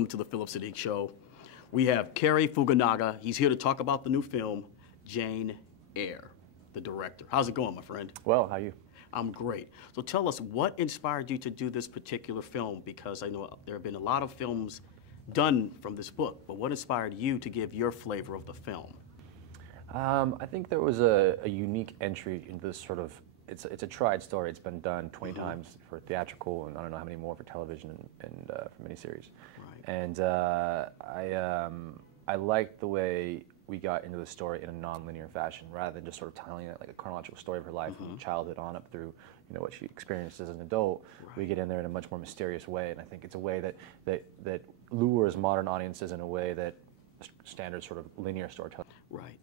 welcome to the Phillip Siddiq Show. We have Cary Fukunaga. He's here to talk about the new film, JAYNE EYRE, the director. How's it going, my friend? Well, how are you? I'm great. So tell us, what inspired you to do this particular film? Because I know there have been a lot of films done from this book, but what inspired you to give your flavor of the film? I think there was a unique entry into this sort of, it's a tried story. It's been done 20 times for theatrical, and I don't know how many more for television and for miniseries. Right. And I liked the way we got into the story in a non-linear fashion, rather than just sort of telling it like a chronological story of her life from childhood on up through, you know, what she experienced as an adult. Right. We get in there in a much more mysterious way, and I think it's a way that lures modern audiences in a way that standard sort of linear storytelling. Right.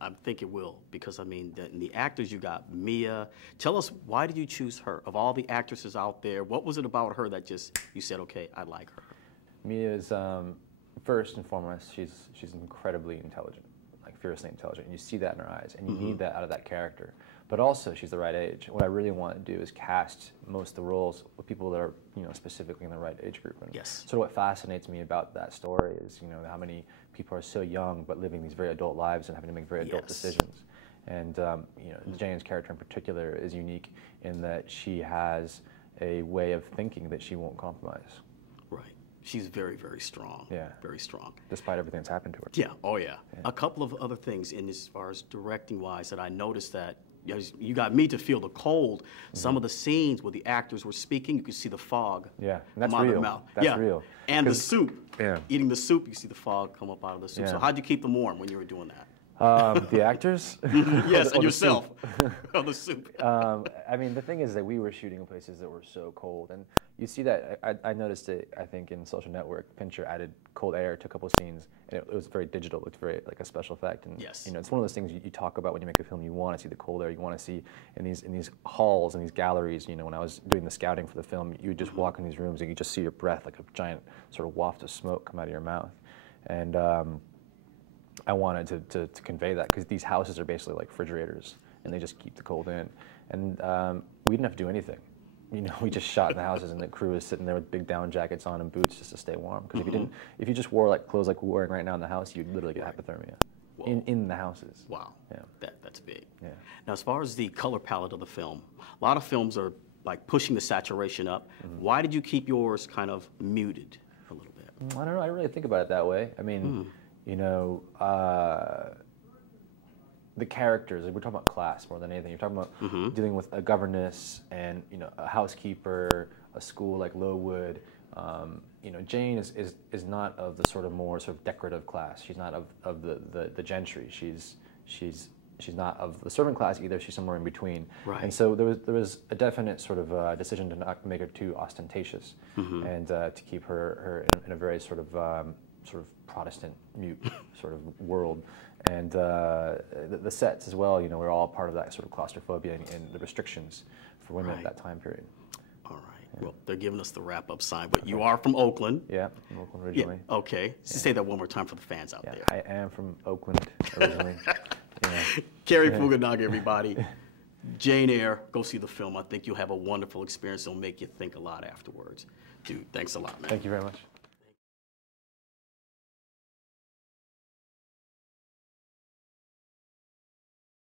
I think it will, because I mean, the actors you got, Mia. Tell us, why did you choose her? Of all the actresses out there, what was it about her that just you said, okay, I like her? Mia is first and foremost, she's incredibly intelligent, like fiercely intelligent, and you see that in her eyes, and you need that out of that character. But also, she's the right age. What I really want to do is cast most of the roles with people that are, you know, specifically in the right age group. And yes. So what fascinates me about that story is, you know, how many people are so young but living these very adult lives and having to make very adult decisions. And you know, Jayne's character in particular is unique in that she has a way of thinking that she won't compromise. Right. She's very, very strong. Yeah. Very strong. Despite everything that's happened to her. Yeah. Oh, yeah. A couple of other things in as far as directing-wise that I noticed that you got me to feel the cold. Some of the scenes where the actors were speaking, you could see the fog. Yeah, and that's come out of real. their mouth. That's real. And the soup. Yeah. Eating the soup, you see the fog come up out of the soup. Yeah. So how'd you keep them warm when you were doing that? The actors? Yes, and yourself. On the soup. I mean, the thing is that we were shooting in places that were so cold, and you see that. I noticed it. I think in Social Network, Pincher added cold air to a couple of scenes, and it was very digital. It looked very like a special effect. And yes. You know, it's one of those things you talk about when you make a film. You want to see the cold air. You want to see in these halls and these galleries. You know, when I was doing the scouting for the film, you would just walk in these rooms and you just see your breath like a giant sort of waft of smoke come out of your mouth, and I wanted to convey that, because these houses are basically like refrigerators, and they just keep the cold in. And we didn't have to do anything. You know, we just shot in the houses, and the crew was sitting there with big down jackets on and boots just to stay warm. Because if you just wore like clothes like we're wearing right now in the house, you'd literally get hypothermia in the houses. Wow. Yeah. That's big. Yeah. Now, as far as the color palette of the film, a lot of films are like pushing the saturation up. Why did you keep yours kind of muted a little bit? I don't know. I didn't really think about it that way. I mean. You know, the characters, like we're talking about class more than anything. You're talking about dealing with a governess and, you know, a housekeeper, a school like Lowood. You know, Jayne is not of the sort of decorative class. She's not of the gentry. She's not of the servant class either. She's somewhere in between. Right. And so there was a definite sort of decision to not make her too ostentatious, and to keep her in a very sort of Protestant mute sort of world. And the sets as well, you know, we're all part of that sort of claustrophobia and the restrictions for women at that time period. All right. Yeah. Well, they're giving us the wrap-up sign, but you are from Oakland. Yeah, from Oakland originally. Yeah. Okay. So say that one more time for the fans out there. I am from Oakland originally. Cary Fukunaga, everybody. JAYNE EYRE, go see the film. I think you'll have a wonderful experience. It'll make you think a lot afterwards. Dude, thanks a lot, man. Thank you very much.